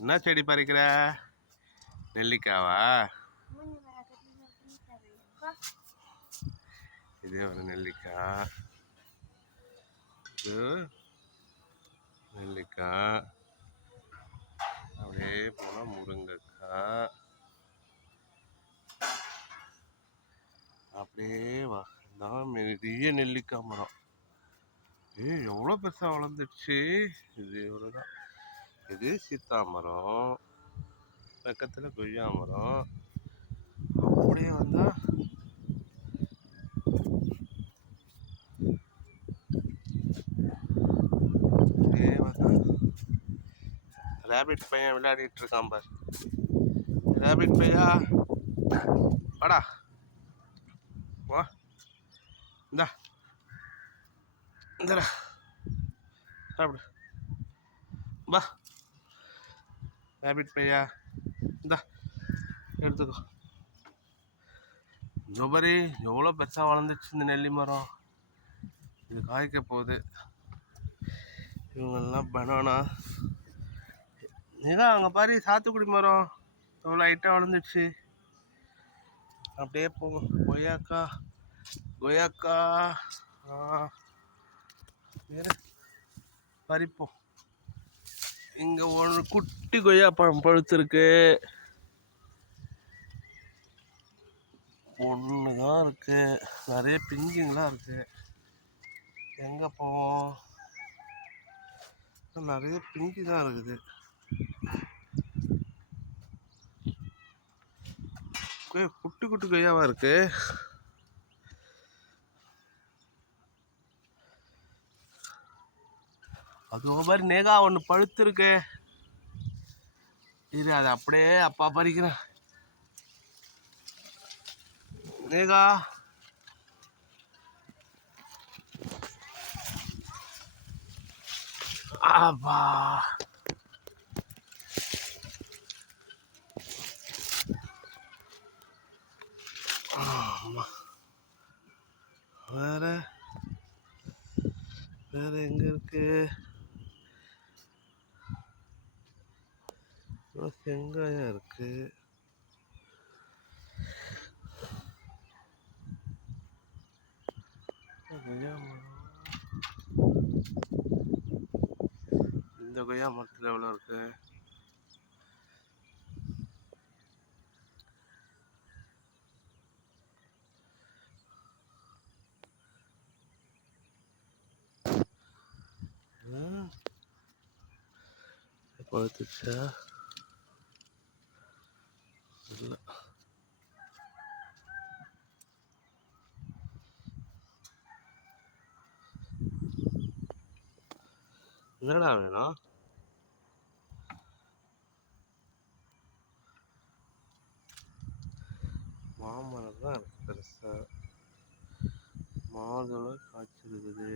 என்ன செடி பறிக்கிற? நெல்லிக்காவா? இது ஒரு நெல்லிக்காய். இது நெல்லிக்காய். அப்படியே போனா முருங்கைக்காய். அப்படியே தான் பெரிய நெல்லிக்காய் மரம். எவ்வளோ பெருசாக வளர்ந்துடுச்சு. இது எவ்வளோதான். இது சீத்தா மரம், பக்கத்தில் கொய்யா மரம். அப்படியே வந்தா ரேபிட் பையன் விளையாடிட்டு இருக்கான் பார். ரேபிட் பையா வாடா, வா, இந்தா இந்தடா சாப்பிடு, வா ரேபிட் பையா, இந்தா எடுத்துக்கோ. ஜோபரி எவ்வளோ பெருசாக வளர்ந்துச்சு இந்த நெல்லி மரம். இது காய்க்க போகுது. இவங்கெல்லாம் பனானா. இதான் அங்கே பாரு, சாத்துக்குடி மரம் எவ்வளோ ஹைட்டாக வளர்ந்துச்சு. அப்படியே போகும். கொய்யாக்கா கொய்யாக்கா பறிப்போம். இங்கே ஒரு குட்டி கொய்யா பழம் பழுத்திருக்கு. ஒன்று தான் இருக்கு. நிறைய பிஞ்சுங்களாம் இருக்கு. எங்கே போவோம்? நிறைய பிஞ்சு தான் இருக்குது. குட்டி குட்டி கொய்யாவா இருக்கு. அது மாதிரி நேகா ஒன்று பழுத்து இருக்கு. இது அது அப்படியே அப்பா பறிக்கிறேன். நேகா ஆபா வேற வேற எங்க இருக்கு? வெங்காயம் இருக்கு. இந்த கொய்யா மரத்தில் எவ்வளோ இருக்கு? பழுத்துச்சா? இல்லை. என்னடா வேணும்? மாமரம் தான் இருக்கு பெருசா. மாதுளை காய்ச்சிருக்குது.